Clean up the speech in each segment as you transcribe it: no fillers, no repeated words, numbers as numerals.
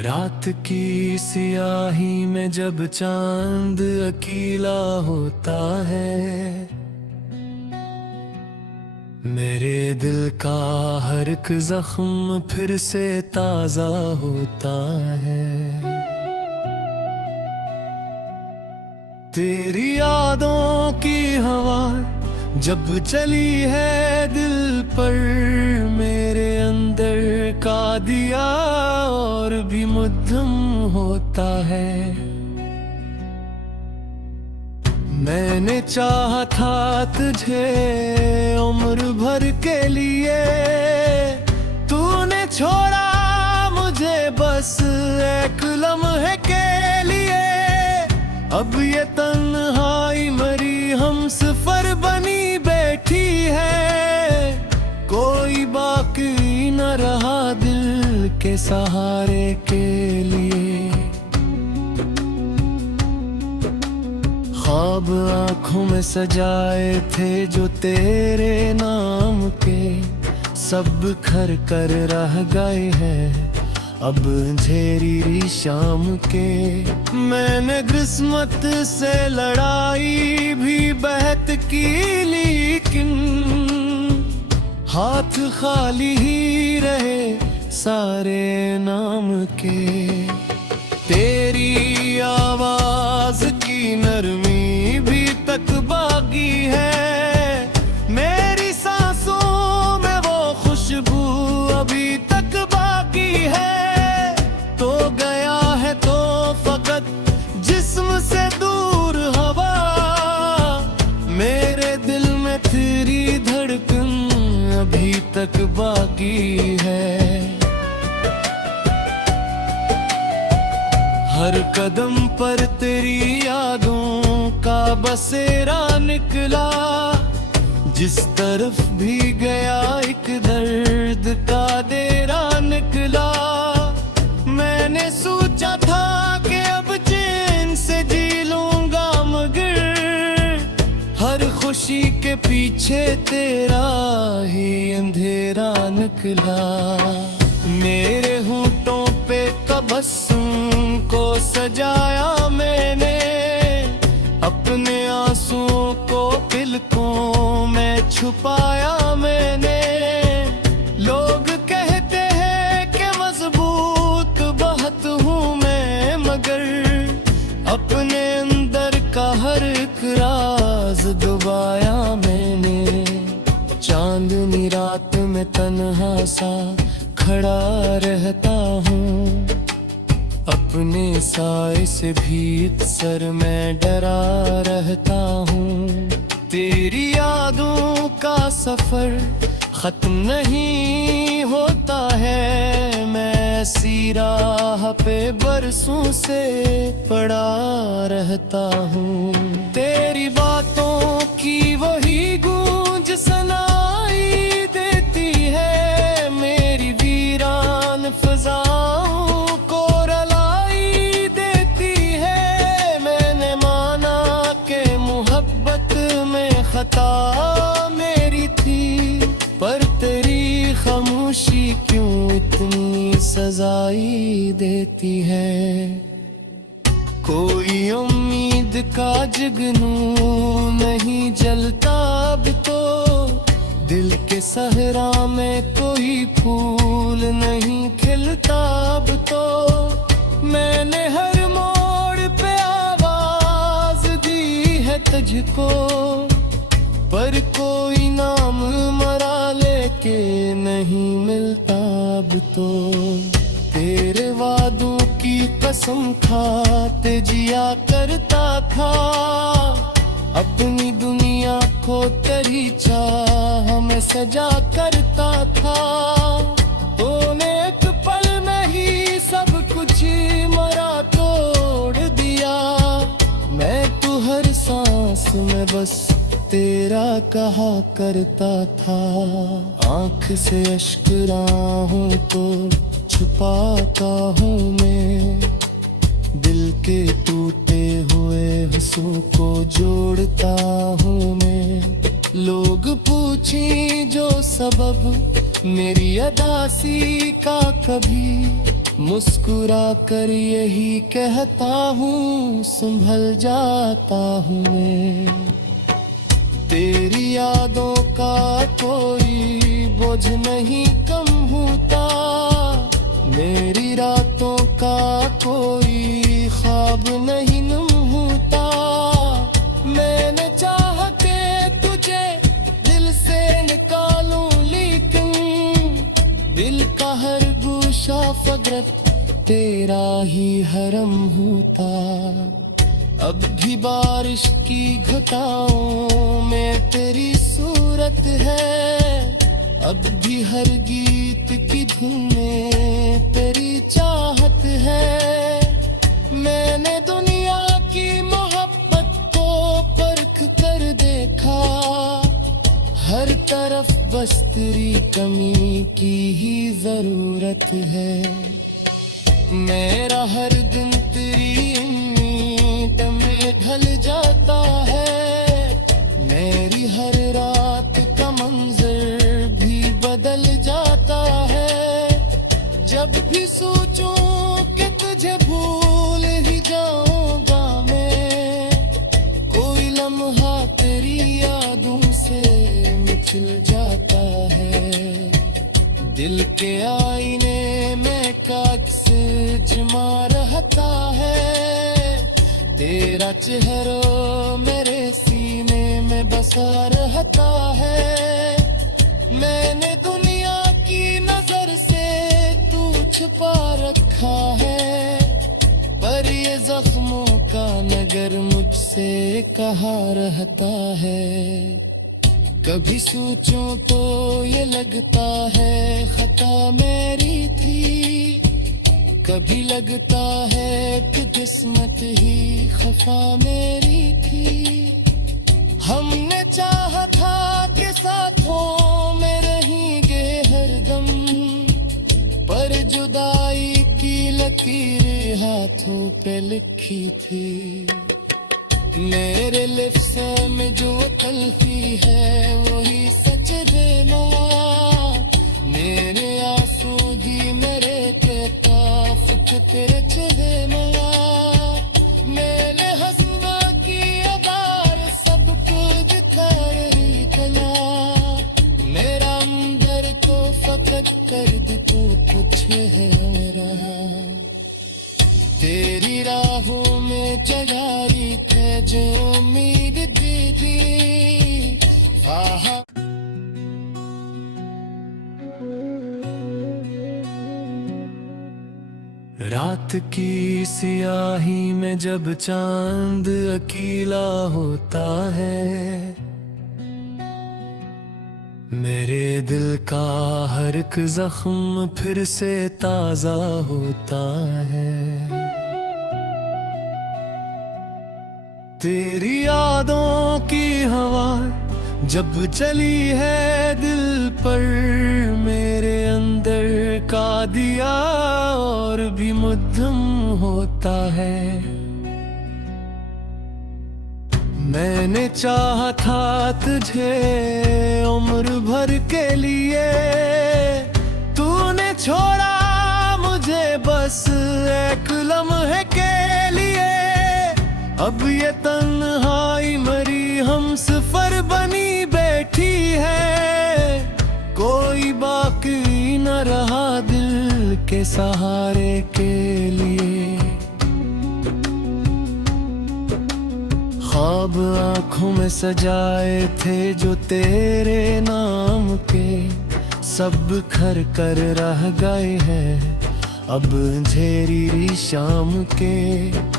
रात की सियाही में जब चांद अकेला होता है, मेरे दिल का हर एक जख्म फिर से ताजा होता है। तेरी यादों की हवा जब चली है दिल पर, मेरे अंदर का दिया और भी मुद्दम होता है। मैंने चाहा था तुझे उम्र भर के लिए, तूने छोड़ा मुझे बस एक लम्हे के लिए। अब ये तन्हाई मरी हम सफर बनी बैठी है, कोई बाकी न रहा दिल के सहारे के लिए। ख्वाब आँखों में सजाए थे जो तेरे नाम के, सब बिखर कर रह गए हैं अब अंधेरी शाम के। मैंने किस्मत से लड़ाई भी बहत की, लेकिन हाथ खाली ही रहे सारे नाम के। तेरी आवाज की नरमी भी तक बाकी है, मेरी सांसों में वो खुशबू अभी तक बाकी है। तो गया है तो फकत जिस्म से दूर हवा, मेरे दिल में तेरी धड़कन अभी तक बाकी है। हर कदम पर तेरी यादों का बसेरा निकला, जिस तरफ भी गया एक दर्द का डेरा निकला। मैंने सोचा था कि अब चैन से जी लूंगा, मगर हर खुशी के पीछे तेरा ही अंधेरा निकला। मेरे होंठों पे तबस्सुम को सजाया मैंने, अपने आंसुओं को पलकों में छुपाया मैंने। लोग कहते हैं कि मजबूत बहुत हूँ मैं, मगर अपने अंदर का हर एक राज दबाया मैंने। चांदनी रात में तन्हा सा खड़ा रहता हूँ, अपने साए से भी अक्सर मैं डरा रहता हूँ। तेरी यादों का सफर खत्म नहीं होता है, मैं ऐसी राह पे बरसों से पड़ा रहता हूँ। तेरी बातों की वही गूंज सुनाई देती है, मेरी वीरान फजाओं को रलाई देती है। मैंने माना कि मोहब्बत में खता मेरी थी, पर तेरी खामोशी क्यों इतनी सजाई देती है। कोई उम्मीद का जुगनू नहीं जलता अब तो, दिल के सहरा में कोई फूल नहीं खिलता अब तो। मैंने हर मोड़ पे आवाज दी है तुझको, पर कोई नाम मरा लेके नहीं मिलता अब तो। तेरे वादों की कसम खाते जिया करता था, अपनी दुनिया को तेरी चाह में सजा करता था। तूने एक पल में ही सब कुछ मरा तोड़ दिया, मैं तो हर सांस में बस तेरा कहा करता था। आँख से अश्क राहों को छुपाता हूँ मैं, दिल के टूटे हुए हिस्सों को जोड़ता हूँ मैं। लोग पूछें जो सबब मेरी अदासी का, कभी मुस्कुरा कर यही कहता हूँ, संभल जाता हूँ मैं। तेरी यादों का कोई बोझ नहीं कम होता, मेरी रातों का कोई ख्वाब नहीं नम होता। मैंने चाहा के तुझे दिल से निकालूं, लेकिन दिल का हर गोशा फकरत तेरा ही हरम होता। अब भी बारिश की घटाओं में तेरी सूरत है, अब भी हर गीत की धुन में तेरी चाहत है। मैंने दुनिया की मोहब्बत को परख कर देखा, हर तरफ बस तेरी कमी की ही जरूरत है। मेरा हर दिन तेरी उम्मीद में ढल जाता है, मेरी हर रात का मंजर भी बदल जाता है। जब भी सोचूं कि तुझे भूल ही जाऊंगा मैं, कोई लम्हा तेरी यादों से मिचल जाता है। दिल के आईने में काक्स जमा रहता है, तेरा चेहरा मेरे सीने में बसा रहता है। मैंने दुनिया की नजर से तू छुपा रखा है, पर ये जख्मों का नगर मुझसे कहा रहता है। कभी सोचूं तो ये लगता है खता मेरी थी, कभी लगता है कि किस्मत ही खफा मेरी थी। हमने चाहा था कि साथों में रहेंगे हरदम, पर जुदाई की लकीरें हाथों पे लिखी थी। मेरे लिप्स में जो तलखी है वही सच दे मौला, मेरे आंसू भी मेरे केताफ तेरे चेहरे मौला। मैंने हंसना की अदार सबको दिखा रही कला, मेरा अंदर को फकत कर दे तो कुछ है मेरा। तेरी राहों में जगारी थे जो उम्मीद दी थी। रात की सियाही में जब चांद अकेला होता है, मेरे दिल का हर एक जख्म फिर से ताजा होता है। तेरी यादों की हवा जब चली है दिल पर, मेरे अंदर का दिया और भी मध्यम होता है। मैंने चाहा था तुझे उम्र भर के लिए, तूने छोड़ा मुझे बस एक लम्हे के लिए। अब ये तन्हाई मरी हम सफर बनी बैठी है, कोई बाकी न रहा दिल के सहारे के लिए। ख्वाब आँखों में सजाए थे जो तेरे नाम के, सब बिखर कर रह गए हैं अब अंधेरी शाम के।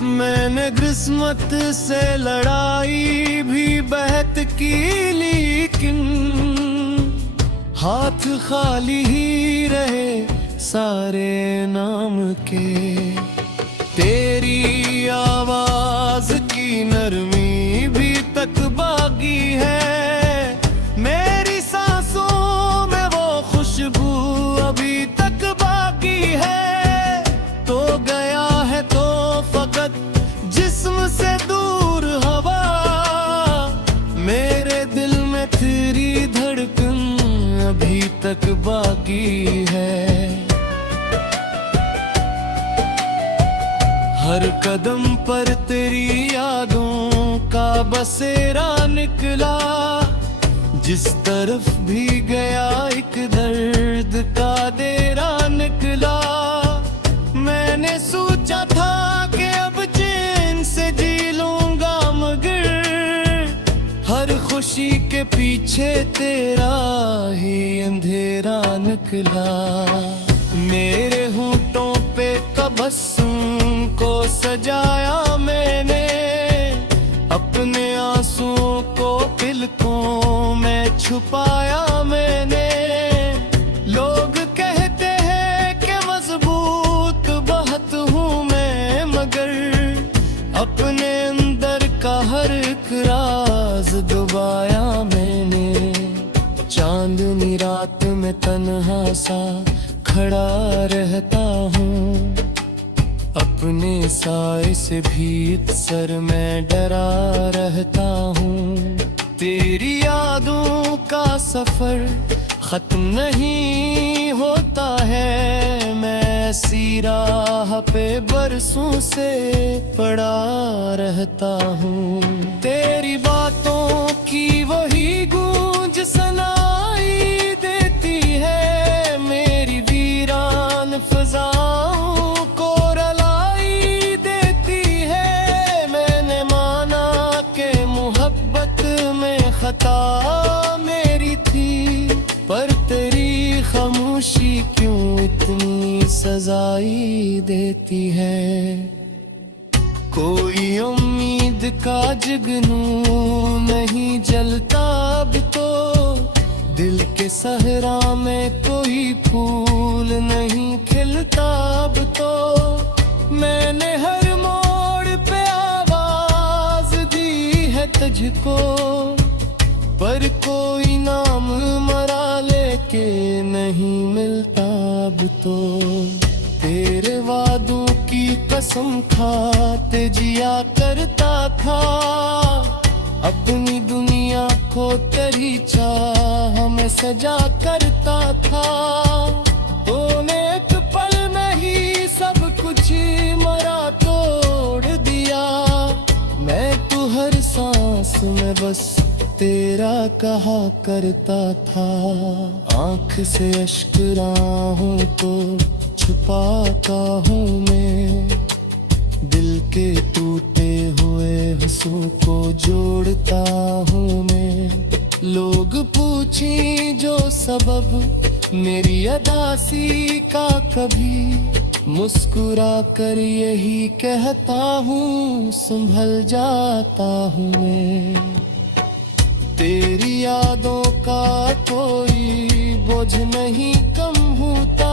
मैंने किस्मत से लड़ाई भी बहत की, लेकिन हाथ खाली ही रहे सारे नाम के। तेरी आवाज की नरमी भी तक बाकी है, मेरी सांसों में वो खुशबू अभी तक बाकी है। तो गया है तो फकत जिस्म से दूर हवा, मेरे दिल में तेरी धड़कन अभी तक बाकी है। कदम पर तेरी यादों का बसेरा निकला, जिस तरफ भी गया एक दर्द का डेरा निकला। मैंने सोचा था कि अब चैन से जी लूंगा, मगर हर खुशी के पीछे तेरा ही अंधेरा निकला। मेरे होंठों पे तबस्सुम को सजाया मैंने, अपने आंसुओं को पलकों में छुपाया मैंने। लोग कहते हैं कि मजबूत बहुत हूँ मैं, मगर अपने अंदर का हर एक राज दबाया मैंने। चांदनी रात में तन्हा सा खड़ा रहता हूँ, अपने साए से भी अक्सर मैं डरा रहता हूँ। तेरी यादों का सफर खत्म नहीं होता है, मैं ऐसी राह पे बरसों से पड़ा रहता हूँ। तेरी बातों की वही गूंज सुनाई देती है, मेरी वीरान फजाओं को रलाई देती है। मैंने माना कि मोहब्बत में खता मेरी थी, पर तेरी खामोशी क्यों इतनी सजाई देती है। कोई उम्मीद का जुगनू नहीं जलता अब तो, दिल के सहरा में कोई फूल नहीं खिलता अब तो। मैंने हर मोड़ पे आवाज दी है तुझको, पर कोई नाम मरा लेके नहीं मिलता अब तो। तेरे वादों की कसम खाते जिया करता था, अपनी दुनिया को तेरी चाह में सजा करता था। तूने एक पल में ही सब कुछ मरा तोड़ दिया, मैं तो हर सांस में बस तेरा कहा करता था। आँख से अश्क राहों को छुपाता हूँ मैं, दिल के टूटे हुए हंसों को जोड़ता हूँ मैं। लोग पूछें जो सबब मेरी अदासी का, कभी मुस्कुरा कर यही कहता हूँ संभल जाता हूँ मैं। तेरी यादों का कोई बोझ नहीं कम होता,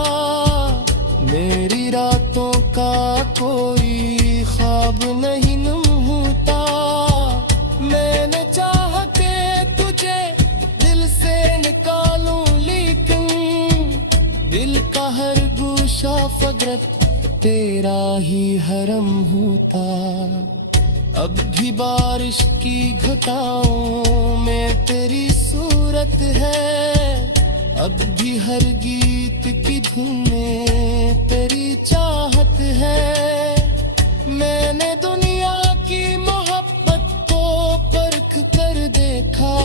मेरी रातों का कोई ख्वाब नहीं नम होता। मैंने चाह के तुझे दिल से निकालूं, लेकिन दिल का हर गोशा फगरत तेरा ही हरम होता। अब भी बारिश की घटाओं में तेरी सूरत है, अब भी हर गीत की धुन में तेरी चाहत है। मैंने दुनिया की मोहब्बत को परख कर देखा,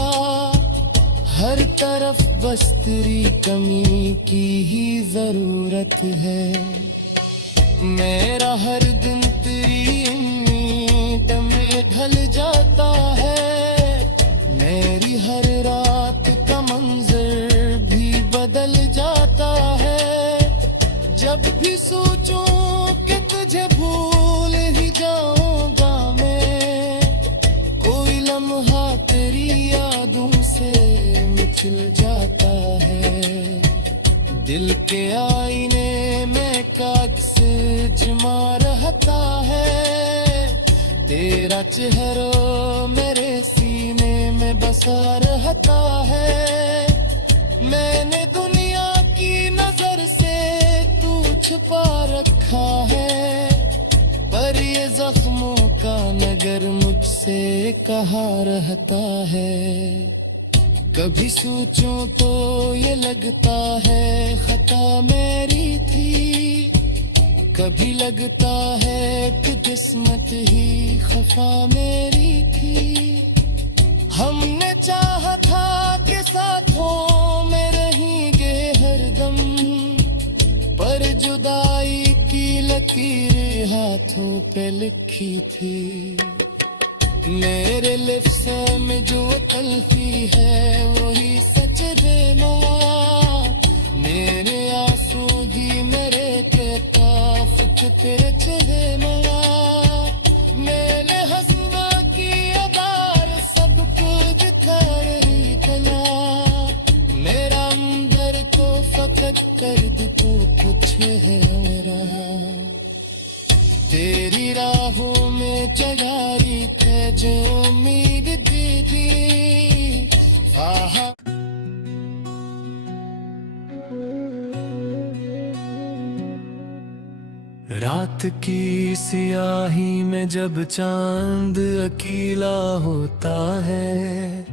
हर तरफ बस तेरी कमी की ही जरूरत है। मेरा हर दिन तेरी उम्मीद में ढल जाता है, मेरी हर रात का मंजर भी बदल जाता है। जब भी सोचूं कि तुझे भूल ही जाऊंगा मैं, कोई लम्हा तेरी यादों से मिचल जाता है। दिल के आईने में काक्स जमा रहता है, तेरा चेहरा मेरे सीने में बसा रहता है। मैंने दुनिया की नजर से तू छुपा रखा है, पर ये जख्मों का नगर मुझसे कहा रहता है। कभी सोचूं तो ये लगता है खता मेरी थी, कभी लगता है कि किस्मत ही खफा मेरी थी। हमने चाहा था कि साथों में रहेंगे हरदम, पर जुदाई की लकीर हाथों पे लिखी थी। मेरे लिप्स में जो तलखी है वही सच देना, मेरे आंसू भी मेरे केताफ तेरे चेहरे। मैंने हंसना की अदार सब कुछ कर ही कला, मेरा अंदर को फकत कर दे तो कुछ है मेरा। तेरी राहों में जगारी थे जो उम्मीद दी थी। आहा रात की सियाही में जब चांद अकेला होता है,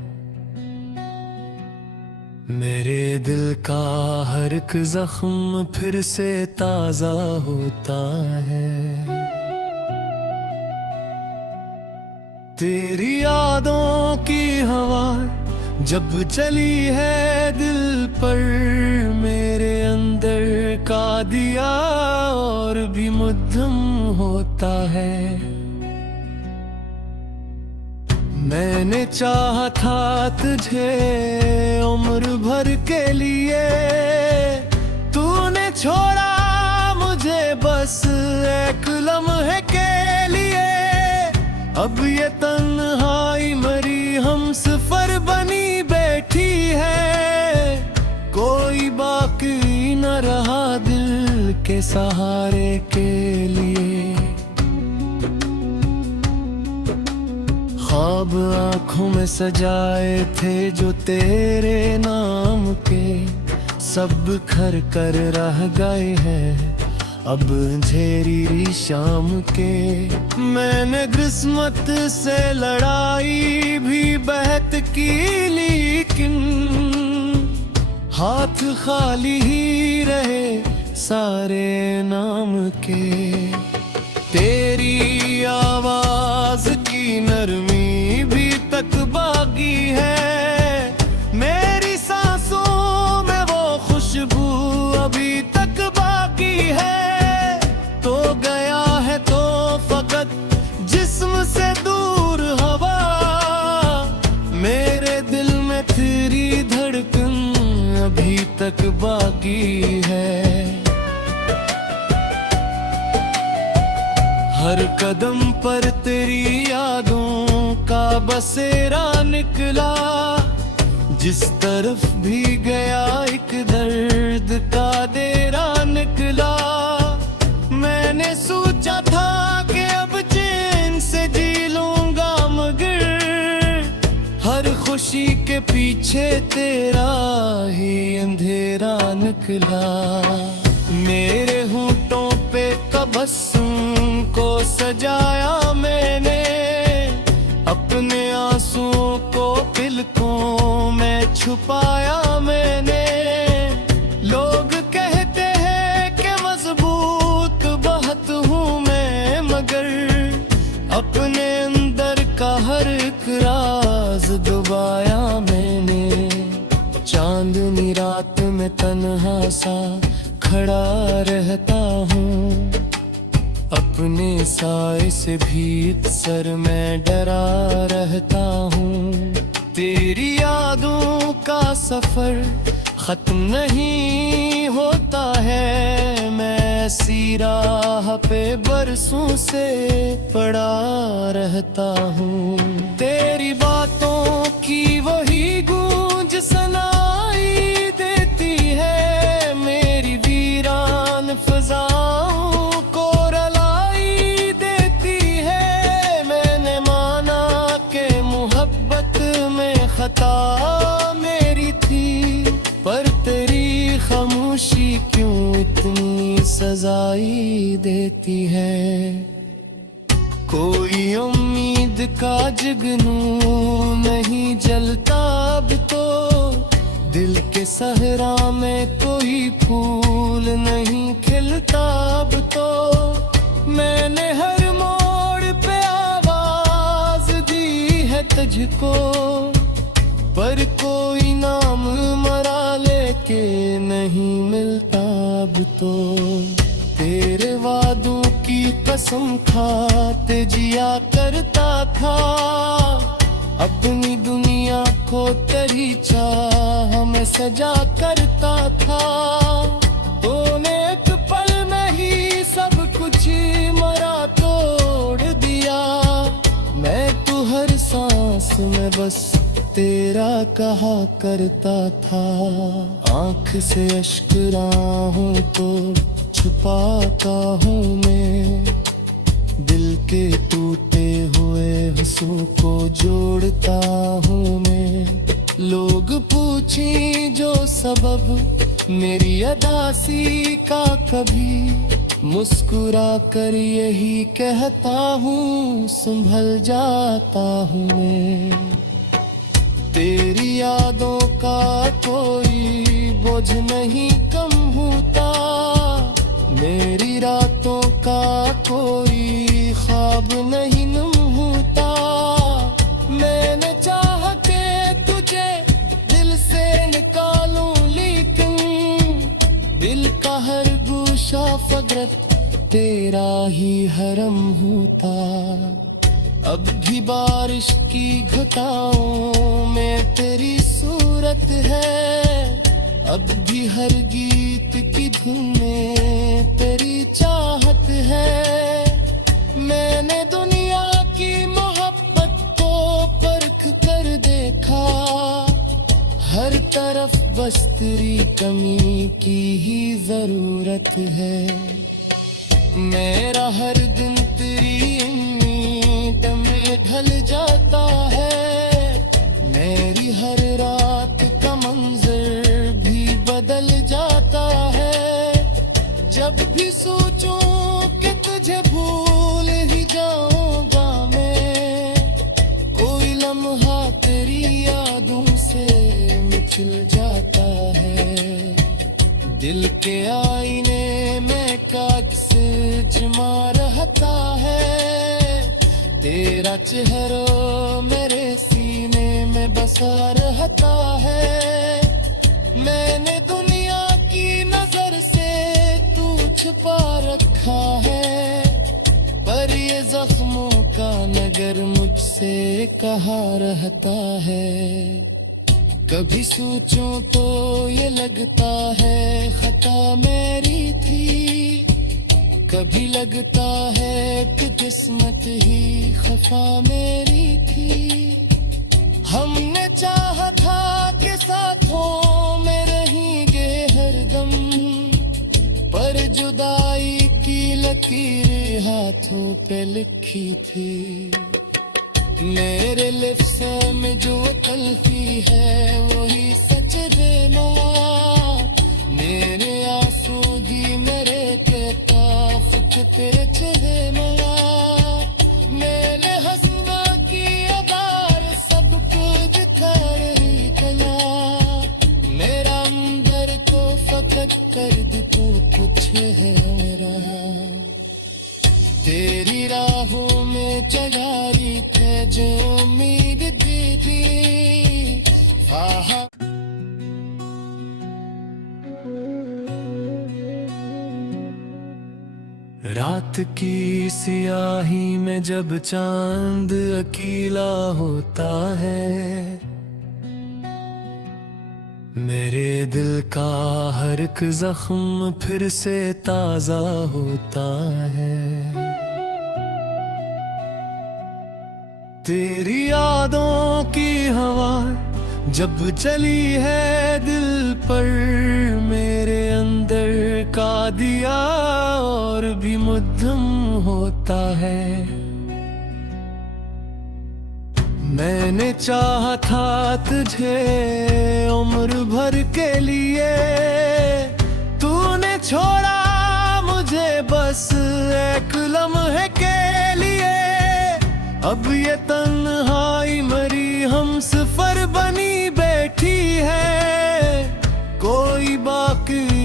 मेरे दिल का हर एक जख्म फिर से ताजा होता है। तेरी यादों की हवा जब चली है दिल पर, मेरे अंदर का दिया और भी मुद्दम होता है। मैंने चाहा था तुझे उम्र भर के लिए, तूने छोड़ा मुझे बस एक लम्हे के लिए। अब ये तन्हाई मरी हम सफर बनी बैठी है, कोई बाकी न रहा दिल के सहारे के लिए। ख्वाब आँखों में सजाए थे जो तेरे नाम के, सब बिखर कर रह गए हैं अब अंधेरी शाम के। मैंने किस्मत से लड़ाई भी बहत की, लेकिन हाथ खाली ही रहे सारे नाम के। तेरी आवाज की नरमी भी तक बाकी है, मेरी सांसों में वो खुशबू अभी तक बाकी है। तो गया है तो फकत जिस्म से दूर हवा, मेरे दिल में तेरी धड़कन अभी तक बाकी है। हर कदम पर तेरी यादों का बसेरा निकला, जिस तरफ भी गया एक दर्द का डेरा निकला। मैंने सोचा था कि अब चैन से जी लूंगा, मगर हर खुशी के पीछे तेरा ही अंधेरा निकला। मेरे होंठों पे तबस्सुम को सजाया मैंने, अपने आंसुओं को पलकों में छुपाया मैंने। लोग कहते हैं कि मजबूत बहुत हूँ मैं, मगर अपने अंदर का हर एक राज दबाया मैंने। चांदनी रात में तन्हा सा खड़ा रहता हूँ, अपने साए से भी अक्सर मैं डरा रहता हूँ। तेरी यादों का सफर खत्म नहीं होता है, मैं ऐसी राह पे बरसों से पड़ा रहता हूँ। तेरी बातों की वही गूंज सुनाई देती है, मेरी वीरान फिजाओं को रुलाई देती है। मैंने माना कि मोहब्बत में खता मेरी थी, पर तेरी खामोशी क्यों इतनी सजाई देती है। कोई उम्मीद का जुगनू नहीं जलता अब तो, दिल के सहरा में कोई फूल नहीं खिलता अब तो। मैंने हर मोड़ पे आवाज दी है तुझको, पर कोई नाम मरा लेके नहीं मिलता अब तो। तेरे वादों की कसम खाते जिया करता था, अपनी दुनिया को तेरी चाह में सजा करता था। तूने एक पल में ही सब कुछ मरा तोड़ दिया, मैं तो हर सांस में बस तेरा कहा करता था। आँख से अश्क राहों को छुपाता हूँ मैं, दिल के टूटे हुए हंसू को जोड़ता हूँ मैं। लोग पूछी जो सबब मेरी अदासी का, कभी मुस्कुरा कर यही कहता हूँ संभल जाता हूँ मैं। तेरी यादों का कोई बोझ नहीं कम होता, मेरी रातों का कोई ख्वाब नहीं नम होता। मैंने चाह के तुझे दिल से निकालूं, लेकिन दिल का हर गोशा फकरत तेरा ही हरम होता। अब भी बारिश की घटाओं में तेरी सूरत है, अब भी हर गीत की धुन में तेरी चाहत है। मैंने दुनिया की मोहब्बत को परख कर देखा, हर तरफ बस तेरी कमी की ही जरूरत है। मेरा हर दिन तेरी उम्मीद में ढल जाता है, मेरी हर रात का मंजर भी बदल जाता है। जब भी सोचूं कि तुझे भूल ही जाऊंगा मैं, कोई लम्हा तेरी यादों से मिचल जाता है। दिल के आईने में काक्स जमा रहता है, तेरा चेहरा मेरे सीने में बसा रहता है। मैंने दुनिया की नजर से तू छुपा रखा है, पर ये जख्मों का नगर मुझसे कहा रहता है। कभी सोचूं तो ये लगता है खता मेरी थी, कभी लगता है कि किस्मत ही खफा मेरी थी। हमने चाहा था कि साथों में रहेंगे हरदम, पर जुदाई की लकीर हाथों पे लिखी थी। मेरे लिप्स में जो तलखी है वही सच देना, मेरे आंसू भी मेरे केताफ तेरे चेहरे मिला। मेरे हंसना की आधार सब कुछ कर ही कला, मेरा अंदर को फकत कर दे तू कुछ है मेरा। तेरी राहों में जगारी थे जो उम्मीद दी थी। रात की सियाही में जब चांद अकेला होता है, मेरे दिल का हर एक जख्म फिर से ताजा होता है। तेरी यादों की हवा जब चली है दिल पर, मेरे अंदर का दिया और भी मुद्दम होता है। मैंने चाहा था तुझे उम्र भर के लिए, तूने छोड़ा मुझे बस एक लम्हे के लिए। अब ये तन्हाई मरी हम सफर बनी बैठी है, की